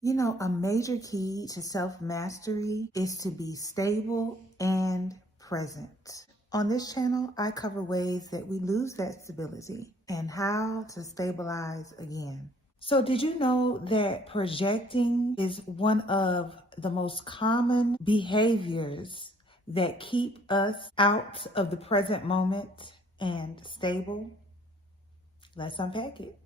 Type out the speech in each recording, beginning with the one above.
You know, a major key to self mastery is to be stable and present. On this channel, I cover ways that we lose that stability and how to stabilize again. So, did you know that projecting is one of the most common behaviors that keep us out of the present moment and stable? Let's unpack it.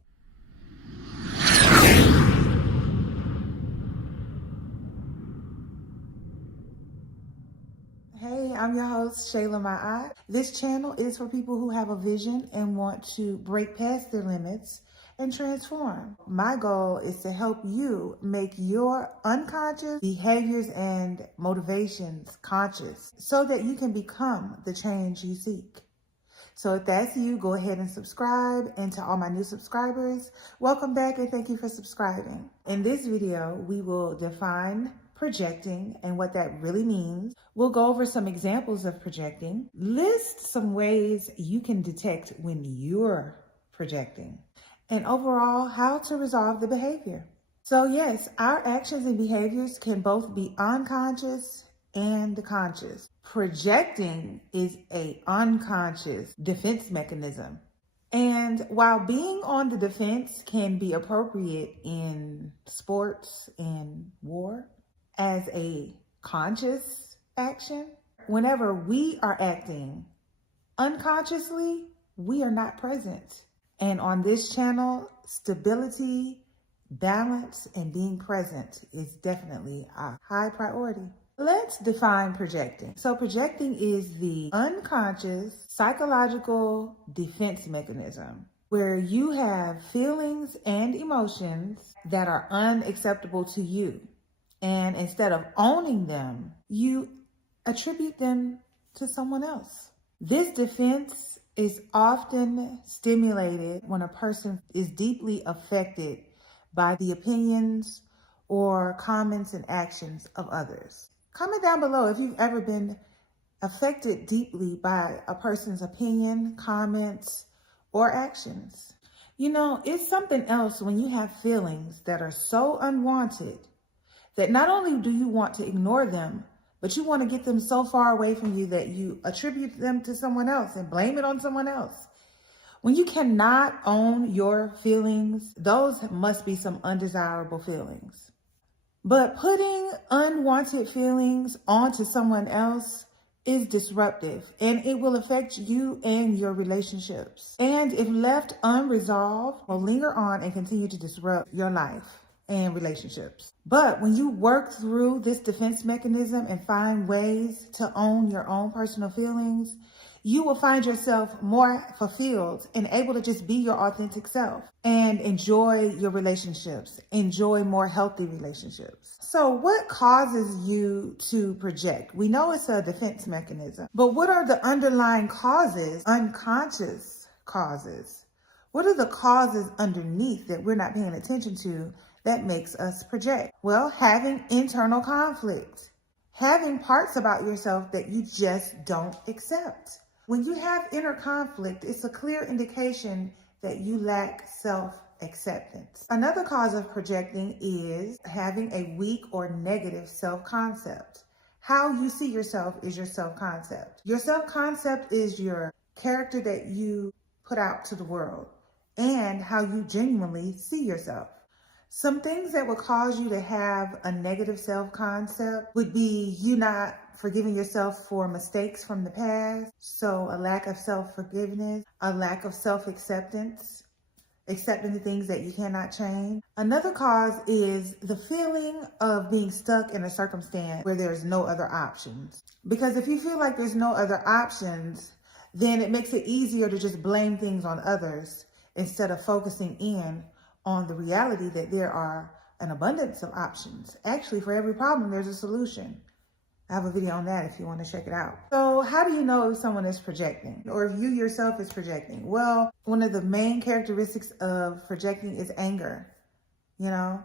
Hey, I'm your host, Shayla Ma'at. This channel is for people who have a vision and want to break past their limits and transform. My goal is to help you make your unconscious behaviors and motivations conscious so that you can become the change you seek. So if that's you, go ahead and subscribe. And to all my new subscribers, welcome back and thank you for subscribing. In this video, we will define projecting and what that really means. We'll go over some examples of projecting, list some ways you can detect when you're projecting, and overall, how to resolve the behavior. So yes, our actions and behaviors can both be unconscious and conscious. Projecting is a unconscious defense mechanism. And while being on the defense can be appropriate in sports and war, as a conscious action, whenever we are acting unconsciously, we are not present. And on this channel, stability, balance, and being present is definitely a high priority. Let's define projecting. So projecting is the unconscious psychological defense mechanism where you have feelings and emotions that are unacceptable to you. And instead of owning them, you attribute them to someone else. This defense is often stimulated when a person is deeply affected by the opinions or comments and actions of others. Comment down below if you've ever been affected deeply by a person's opinion, comments, or actions. You know, it's something else when you have feelings that are so unwanted that not only do you want to ignore them, but you want to get them so far away from you that you attribute them to someone else and blame it on someone else. When you cannot own your feelings, those must be some undesirable feelings. But putting unwanted feelings onto someone else is disruptive and it will affect you and your relationships. And if left unresolved, will linger on and continue to disrupt your life and relationships. But when you work through this defense mechanism and find ways to own your own personal feelings, you will find yourself more fulfilled and able to just be your authentic self and enjoy your relationships, enjoy more healthy relationships. So what causes you to project? We know it's a defense mechanism, but what are the underlying causes, unconscious causes? What are the causes underneath that we're not paying attention to that makes us project? Well, having internal conflict, having parts about yourself that you just don't accept. When you have inner conflict, it's a clear indication that you lack self-acceptance. Another cause of projecting is having a weak or negative self-concept. How you see yourself is your self-concept. Your self-concept is your character that you put out to the world and how you genuinely see yourself. Some things that would cause you to have a negative self-concept would be you not forgiving yourself for mistakes from the past. So a lack of self-forgiveness, a lack of self-acceptance, accepting the things that you cannot change. Another cause is the feeling of being stuck in a circumstance where there's no other options. Because if you feel like there's no other options, then it makes it easier to just blame things on others instead of focusing in on the reality that there are an abundance of options. Actually, for every problem, there's a solution. I have a video on that if you want to check it out. So how do you know if someone is projecting or if you yourself is projecting? Well, one of the main characteristics of projecting is anger. You know,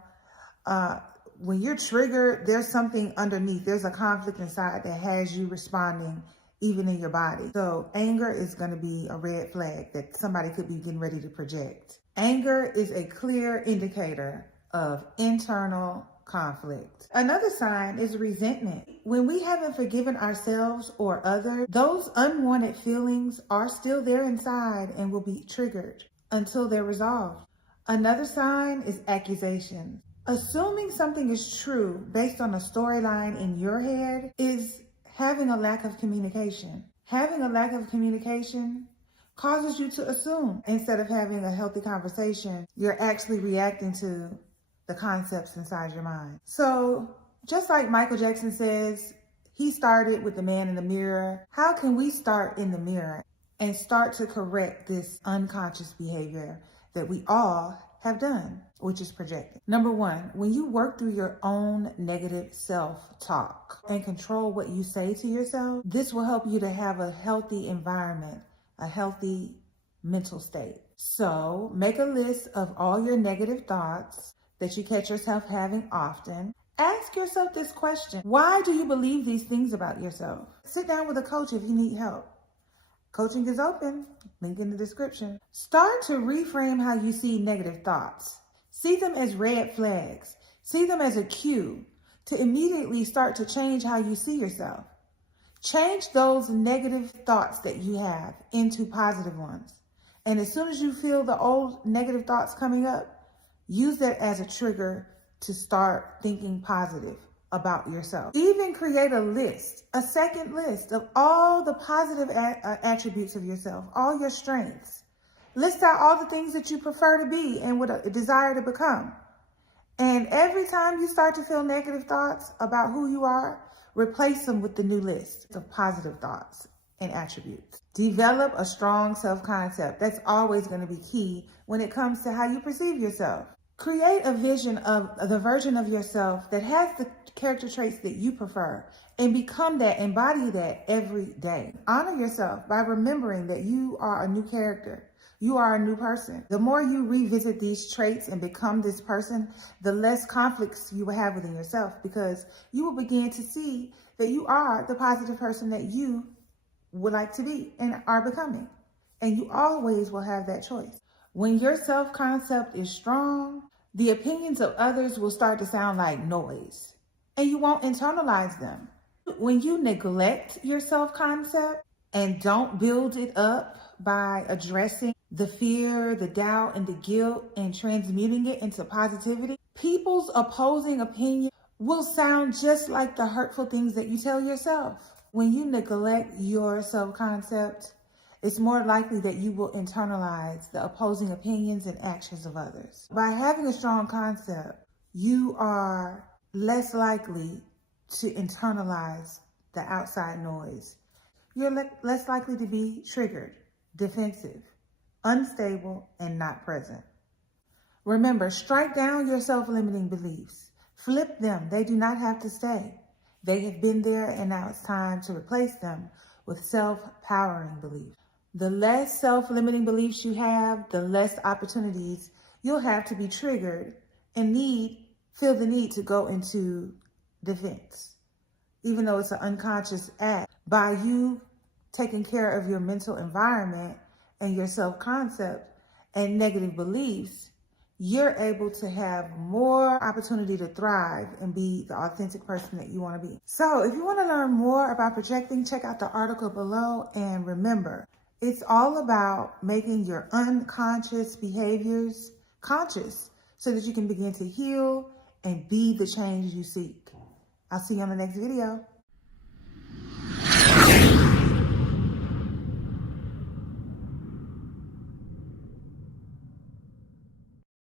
when you're triggered, there's something underneath. There's a conflict inside that has you responding even in your body. So anger is going to be a red flag that somebody could be getting ready to project. Anger is a clear indicator of internal conflict. Another sign is resentment. When we haven't forgiven ourselves or others, those unwanted feelings are still there inside and will be triggered until they're resolved. Another sign is accusation. Assuming something is true based on a storyline in your head is having a lack of communication. Having a lack of communication causes you to assume. Instead of having a healthy conversation, you're actually reacting to the concepts inside your mind. So just like Michael Jackson says, he started with the man in the mirror. How can we start in the mirror and start to correct this unconscious behavior that we all have done, which is projecting? Number one, when you work through your own negative self-talk and control what you say to yourself, this will help you to have a healthy environment, a healthy mental state. So make a list of all your negative thoughts that you catch yourself having often. Ask yourself this question: why do you believe these things about yourself? Sit down with a coach if you need help. Coaching is open, link in the description. Start to reframe how you see negative thoughts. See them as red flags. See them as a cue to immediately start to change how you see yourself. Change those negative thoughts that you have into positive ones. And as soon as you feel the old negative thoughts coming up, use that as a trigger to start thinking positive about yourself. Even create a list, a second list of all the positive attributes of yourself, all your strengths. List out all the things that you prefer to be and would desire to become. And every time you start to feel negative thoughts about who you are, replace them with the new list of positive thoughts and attributes. Develop a strong self-concept. That's always going to be key when it comes to how you perceive yourself. Create a vision of the version of yourself that has the character traits that you prefer and become that, embody that every day. Honor yourself by remembering that you are a new character. You are a new person. The more you revisit these traits and become this person, the less conflicts you will have within yourself, because you will begin to see that you are the positive person that you would like to be and are becoming. And you always will have that choice. When your self-concept is strong, the opinions of others will start to sound like noise, and you won't internalize them. When you neglect your self-concept and don't build it up by addressing the fear, the doubt, and the guilt and transmuting it into positivity, people's opposing opinion will sound just like the hurtful things that you tell yourself. When you neglect your self-concept, it's more likely that you will internalize the opposing opinions and actions of others. By having a strong concept, you are less likely to internalize the outside noise. You're less likely to be triggered, defensive, unstable, and not present. Remember, strike down your self-limiting beliefs. Flip them. They do not have to stay. They have been there, and now it's time to replace them with self-powering beliefs. The less self-limiting beliefs you have, the less opportunities you'll have to be triggered and feel the need to go into defense. Even though it's an unconscious act, by you taking care of your mental environment and your self-concept and negative beliefs, you're able to have more opportunity to thrive and be the authentic person that you want to be. So if you want to learn more about projecting, check out the article below. And remember, it's all about making your unconscious behaviors conscious so that you can begin to heal and be the change you seek. I'll see you on the next video.